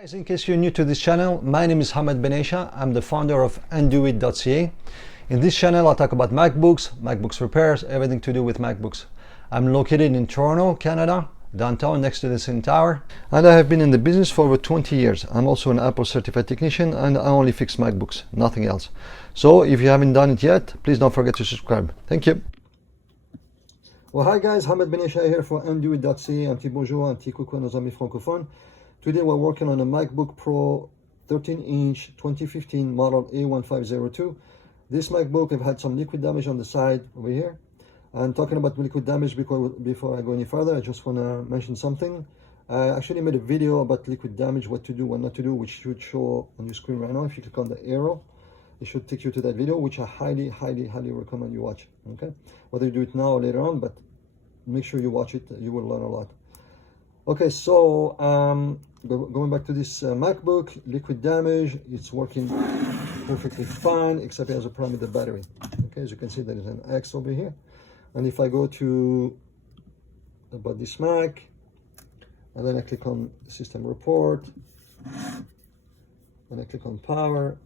Guys, in case you're new to this channel, my name is Hamad Benaicha. I'm the founder of Anduit.ca. In this channel, I'll talk about MacBooks repairs, everything to do with MacBooks. I'm located in Toronto, Canada, downtown next to the CN Tower, and I have been in the business for over 20 years. I'm also an Apple certified technician, and I only fix MacBooks, nothing else. So if you haven't done it yet, please don't forget to subscribe. Thank you. Well, hi guys, Hamad Benaicha here for Anduit.ca. Un petit bonjour, un petit coucou à nos amis francophones. Today we're working on a MacBook Pro 13-inch 2015 model A1502. This MacBook, I've had some liquid damage on the side over here. And talking about liquid damage, before I go any further, I just want to mention something. I actually made a video about liquid damage, what to do, what not to do, which should show on your screen right now. If you click on the arrow, it should take you to that video, which I highly recommend you watch. Okay, whether you do it now or later on, but make sure you watch it. You will learn a lot. Okay, so going back to this MacBook, liquid damage, it's working perfectly fine, except it has a problem with the battery. Okay, as you can see, there is an X over here. And if I go to about this Mac, and then I click on system report, and I click on power,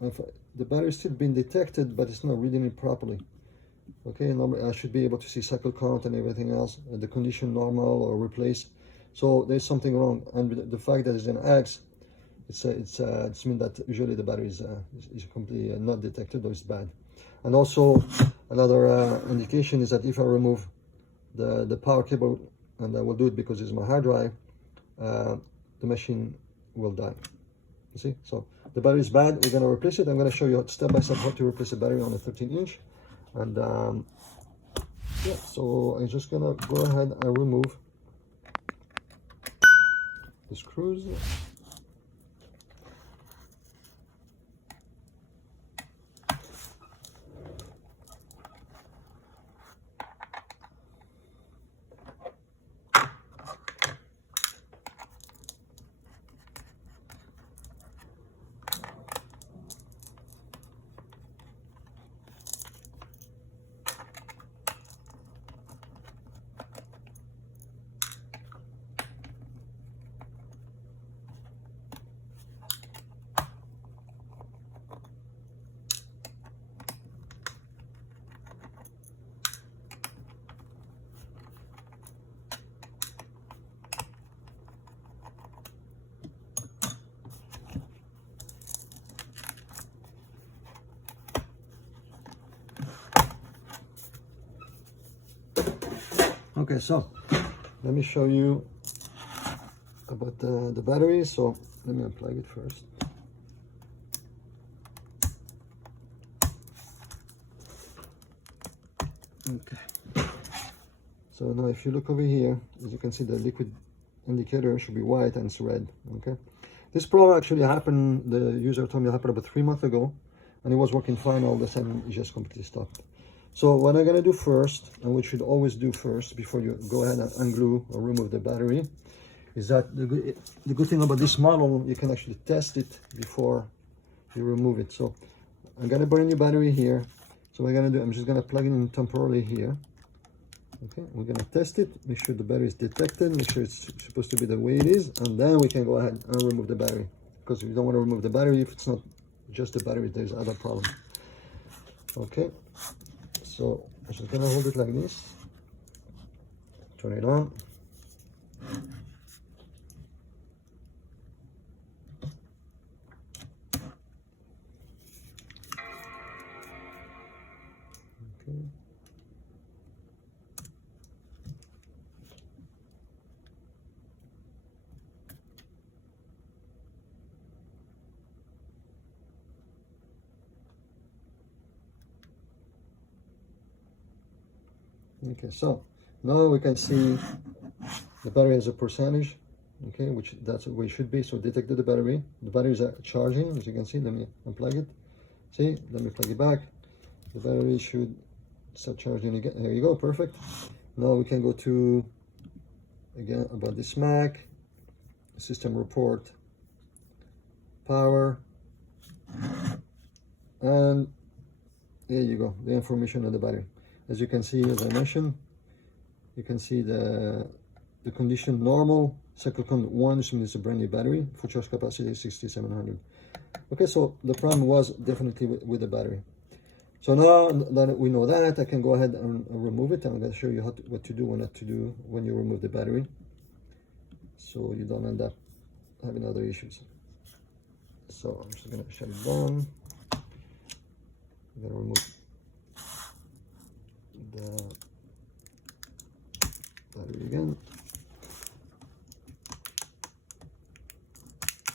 and the battery is still being detected, but it's not reading it properly. Okay, normally I should be able to see cycle count and everything else, the condition normal or replace. So there's something wrong, and the fact that it's an X, it's mean that usually the battery is completely not detected or it's bad. And also another indication is that if I remove the power cable, and I will do it because it's my hard drive, the machine will die. You see, so the battery is bad. We're going to replace it. I'm going to show you step by step how to replace a battery on a 13-inch. And yeah, so I'm just gonna go ahead and remove the screws. Okay, so let me show you about the battery. So let me unplug it first. Okay, so now if you look over here, as you can see, the liquid indicator should be white and it's red. Okay, this problem actually happened, the user told me it happened about 3 months ago, and it was working fine. All of a sudden it just completely stopped. So what I'm going to do first, and what you should always do first before you go ahead and unglue or remove the battery, is that the good thing about this model, you can actually test it before you remove it. So I'm going to put a new battery here. So what I'm going to do, I'm just going to plug it in temporarily here. Okay, we're going to test it, make sure the battery is detected, make sure it's supposed to be the way it is, and then we can go ahead and remove the battery. Because we don't want to remove the battery if it's not just the battery, there's other problem. Okay. So I'm just gonna hold it like this, turn it on. Okay. Okay, so now we can see the battery has a percentage, okay, which that's what it should be. So detected the battery. The battery is charging, as you can see. Let me unplug it. See, let me plug it back. The battery should start charging again. There you go, perfect. Now we can go to, again, about this Mac, system report, power, and there you go, the information on the battery. As you can see, as I mentioned, you can see the condition normal, cycle count 1, which means it's a brand new battery. For charge capacity is 6700. Okay, so the problem was definitely with the battery. So now that we know that, I can go ahead and remove it. I'm going to show you what to do, what not to do when you remove the battery, so you don't end up having other issues. So I'm just going to shut it down. I'm going to remove the battery again.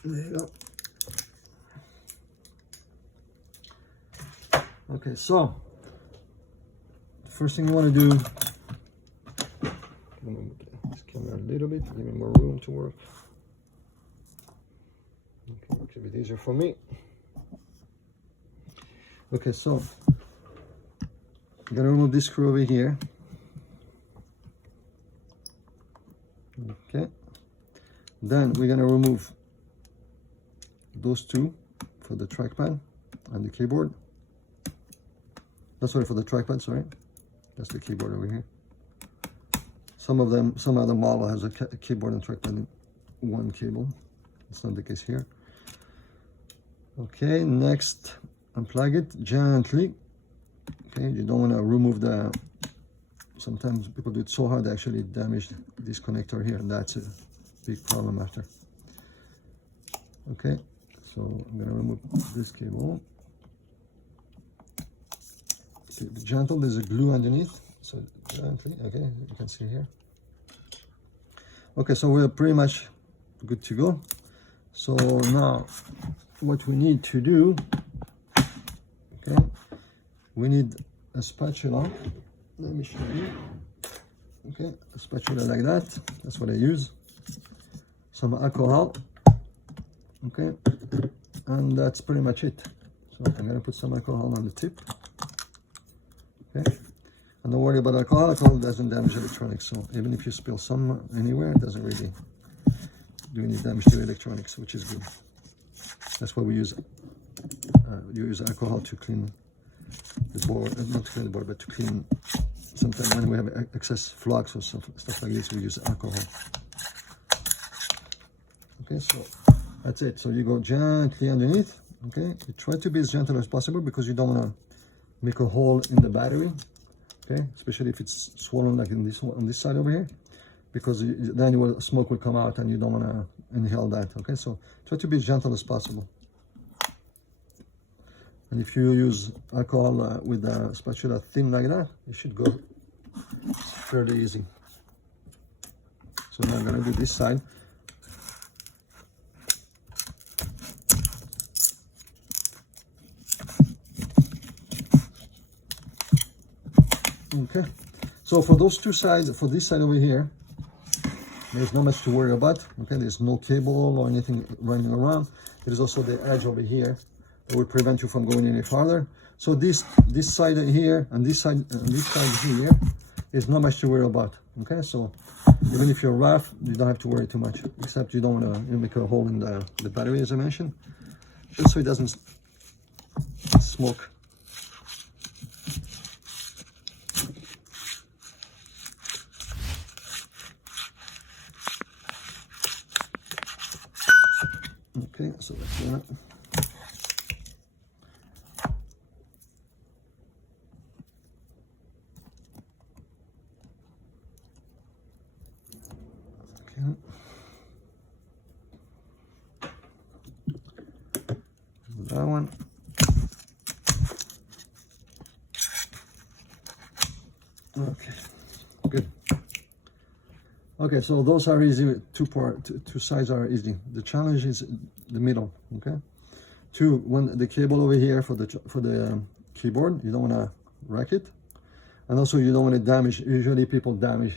There you go. Okay, so the first thing you want to do, move this camera a little bit, give me more room to work. Okay, makes it a bit easier for me. Okay, so I'm gonna remove this screw over here. Okay, then we're gonna remove those two for the trackpad and the keyboard. That's sorry, for the trackpad, sorry. That's the keyboard over here. Some other model has a keyboard and trackpad in one cable. It's not the case here. Okay, next, unplug it gently. Okay, you don't want to remove the, sometimes people do it so hard they actually damage this connector here, and that's a big problem after. Okay, so I'm gonna remove this cable. Okay, be gentle, there's a glue underneath, so gently, okay, you can see here. Okay, so we're pretty much good to go. So now what we need to do, okay, we need a spatula. Let me show you. Okay, a spatula like that, that's what I use. Some alcohol, okay, and that's pretty much it. So I'm gonna put some alcohol on the tip. Okay, and don't worry about alcohol. Alcohol doesn't damage electronics, so even if you spill some anywhere, it doesn't really do any damage to electronics, which is good. That's why we use alcohol to clean the board, not to clean the board, but to clean. Sometimes when we have excess flux or stuff like this, we use alcohol. Okay, so that's it. So you go gently underneath. Okay, you try to be as gentle as possible because you don't want to make a hole in the battery. Okay, especially if it's swollen like in this one, on this side over here, because then smoke will come out and you don't want to inhale that. Okay, so try to be as gentle as possible. And if you use alcohol with a spatula thin like that, it should go fairly easy. So now I'm going to do this side. Okay, so for those two sides, for this side over here, there's not much to worry about. Okay, there's no cable or anything running around. There's also the edge over here that will prevent you from going any farther. So this side here and this side here is not much to worry about. Okay, so even if you're rough, you don't have to worry too much, except you don't want to make a hole in the battery, as I mentioned, just so it doesn't smoke. Okay, so that's that. Okay. That one. Okay, good. Okay, so those are easy. Two sides are easy. The challenge is the middle. Okay. Two, when the cable over here for the keyboard, you don't want to wreck it, and also you don't want to damage. Usually people damage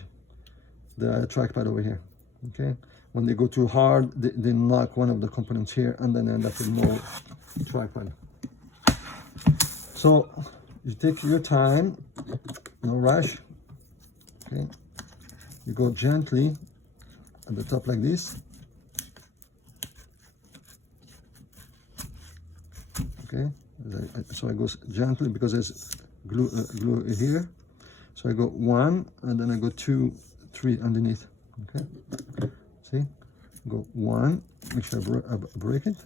the trackpad over here. Okay. When they go too hard, they knock one of the components here, and then end up with no trackpad. So you take your time, no rush. Okay. You go gently at the top like this. Okay, so I go gently because there's glue here. So I go 1, and then I go 2, 3 underneath. Okay, See, go 1, make sure I break it.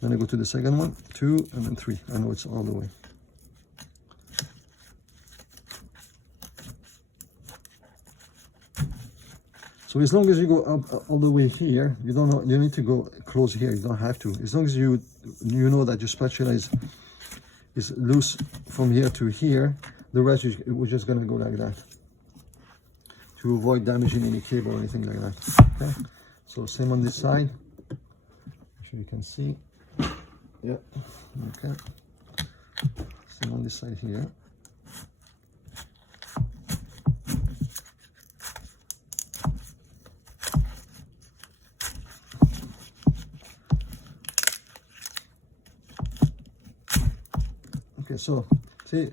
Then I go to the second one, 2, and then 3. I know it's all the way. So as long as you go up all the way here, you don't need to go close here. You don't have to. As long as you know that your spatula is loose from here to here, the rest we're just gonna go like that to avoid damaging any cable or anything like that. Okay. So same on this side. Make sure you can see. Yeah. Okay. Same on this side here. Okay, so see,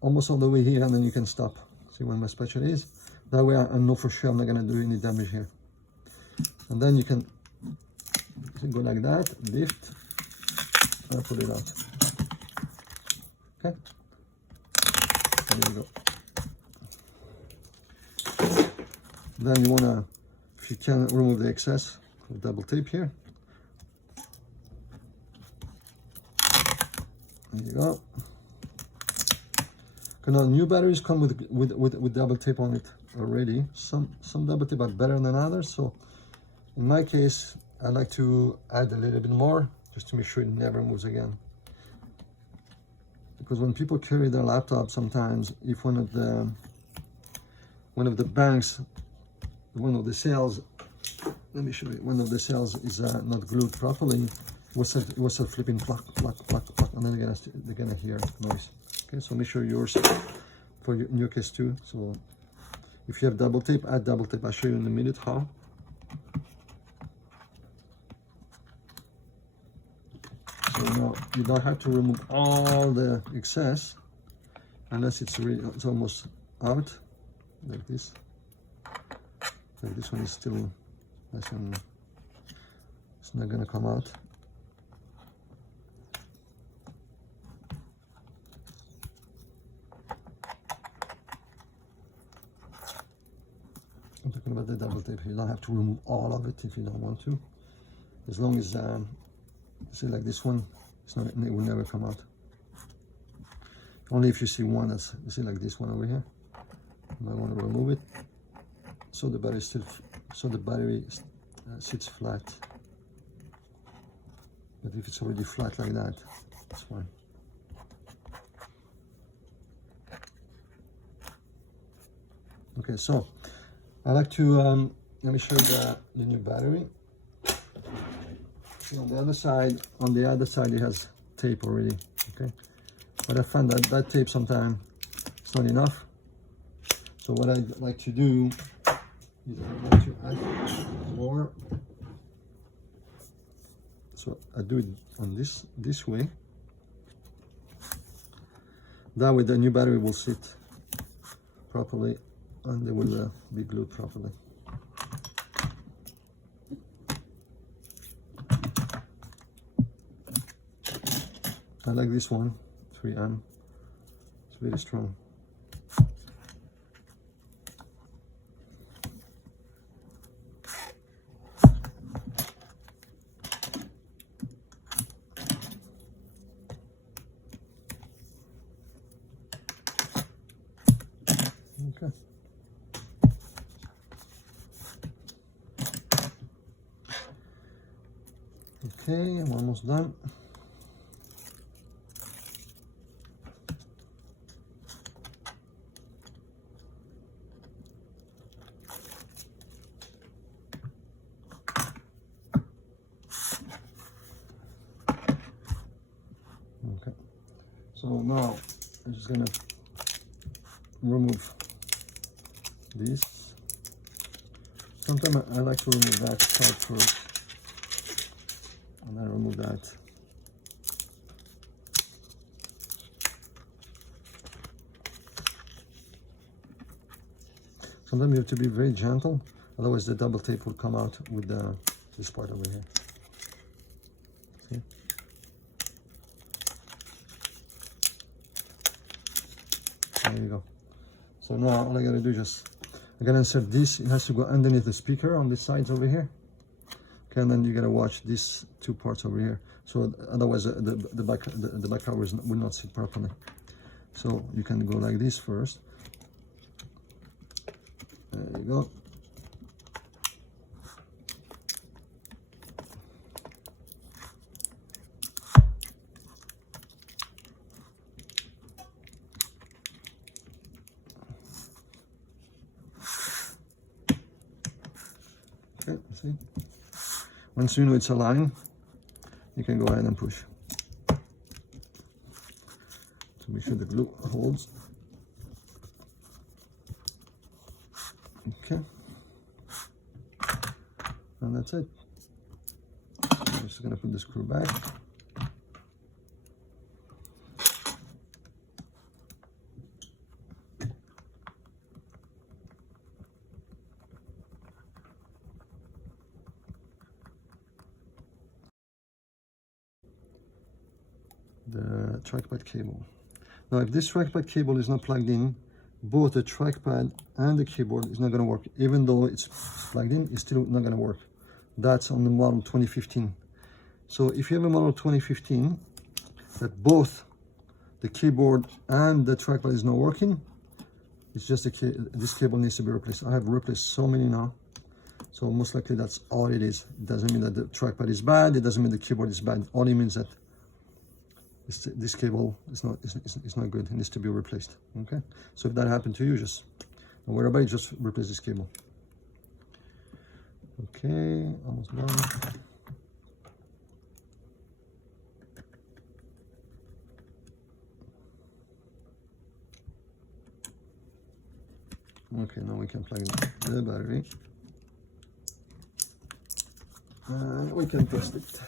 almost all the way here, and then you can stop. See where my spatula is? That way I know for sure I'm not gonna do any damage here. And then you can go like that, lift, and pull it out. Okay? There you go. Then you wanna, if you can, remove the excess, double tape here. There you go. Now, new batteries come with double tape on it already. Some double tape are better than others. So in my case, I like to add a little bit more just to make sure it never moves again. Because when people carry their laptop, sometimes if one of the banks, one of the cells, let me show you, one of the cells is not glued properly, it will start flipping, pluck, pluck, pluck, pluck, and then they're gonna hear noise. Okay, so make sure yours, in your case too. So if you have double tape, add double tape. I'll show you in a minute how. So now you don't have to remove all the excess unless it's almost out, like this. Like this one is still nice and it's not gonna come out. I'm talking about the double tape. You don't have to remove all of it if you don't want to. As long as, see, like this one, it will never come out. Only if you see one that's, you see, like this one over here. You might want to remove it, so the battery sits flat. But if it's already flat like that, it's fine. Okay, so I like to let me show you the new battery. See, on the other side it has tape already. Okay, but I found that tape sometimes it's not enough. So what I like to do is I like to add more. So I do it on this way. That way the new battery will sit properly and they will be glued properly. I like this one, 3M. It's very strong. Okay. Okay, I'm almost done. Okay, so now I'm just gonna remove this. Sometimes I like to remove that side first, and then remove that. Sometimes you have to be very gentle, otherwise the double tape will come out with this part over here. See? There you go. So now all I gotta do is I'm gonna insert this. It has to go underneath the speaker on the sides over here. Okay, and then you gotta watch these two parts over here. So otherwise the back cover will not sit properly. So you can go like this first. There you go. Okay, see? Once you know it's aligned, you can go ahead and push. So make sure the glue holds. Okay. And that's it. I'm just going to put the screw back. The trackpad cable. Now if this trackpad cable is not plugged in, both the trackpad and the keyboard is not going to work. Even though it's plugged in, it's still not going to work. That's on the model 2015. So if you have a model 2015 that both the keyboard and the trackpad is not working, it's just this cable needs to be replaced. I have replaced so many now, so most likely that's all it is. It doesn't mean that the trackpad is bad, it doesn't mean the keyboard is bad. Only means that this cable is not good. It needs to be replaced. Okay, so if that happened to you, just don't worry about it, just replace this cable. Okay, almost done. Okay, now we can plug in the battery and we can test it.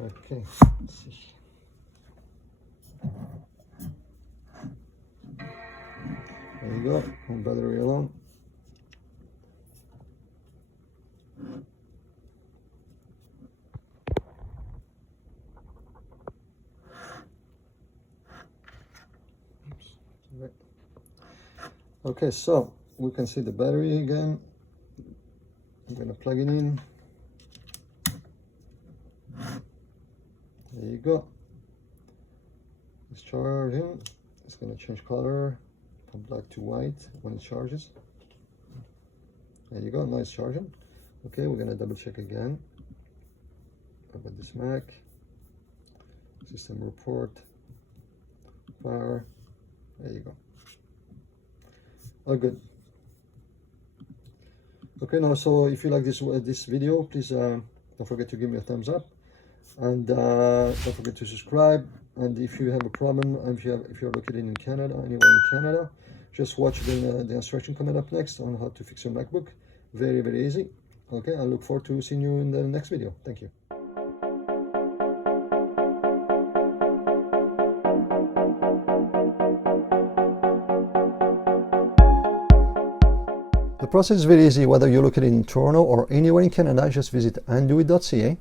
Okay, let's see. There you go, one battery alone. Okay, so we can see the battery again. I'm going to plug it in. There you go. It's charging. It's going to change color from black to white when it charges. There you go. Now it's charging. Okay, we're going to double check again about this Mac. System report. Power. There you go. Oh, good. Okay, now so if you like this video, please don't forget to give me a thumbs up, and don't forget to subscribe. And if you have a problem, if you're located in Canada, anywhere in Canada, just watch the instruction coming up next on how to fix your MacBook. Very, very easy. Okay, I look forward to seeing you in the next video. Thank you. The process is very easy. Whether you're located in Toronto or anywhere in Canada, just visit andouit.ca.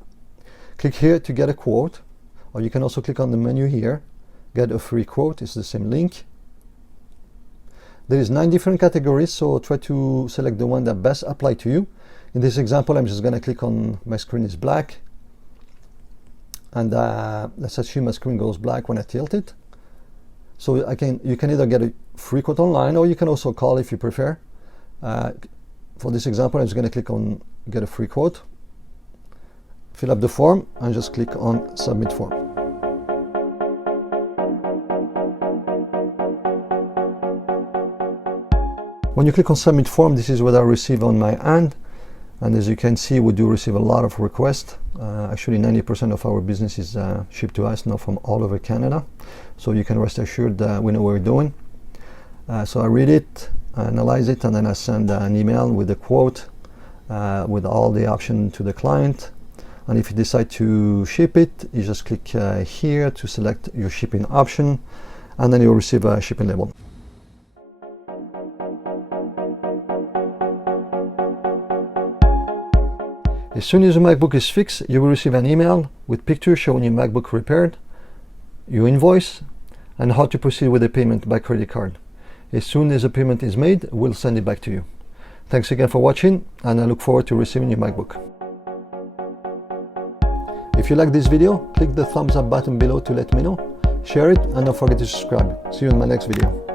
Click here to get a quote, or you can also click on the menu here, get a free quote. It's the same link. There is 9 different categories, so try to select the one that best apply to you. In this example, I'm just going to click on my screen is black, and let's assume my screen goes black when I tilt it. So you can either get a free quote online, or you can also call if you prefer. For this example, I'm just going to click on get a free quote, fill up the form, and just click on submit form. When you click on submit form, this is what I receive on my end, and as you can see, we do receive a lot of requests. Actually 90% of our business is shipped to us now from all over Canada, so you can rest assured that we know what we're doing. So I read it, analyze it, and then I send an email with a quote with all the options to the client. And if you decide to ship it, you just click here to select your shipping option, and then you'll receive a shipping label. As soon as your MacBook is fixed, you will receive an email with pictures showing your MacBook repaired, your invoice, and how to proceed with the payment by credit card. As soon as the payment is made, we'll send it back to you. Thanks again for watching, and I look forward to receiving your MacBook. If you like this video, click the thumbs up button below to let me know, share it, and don't forget to subscribe. See you in my next video.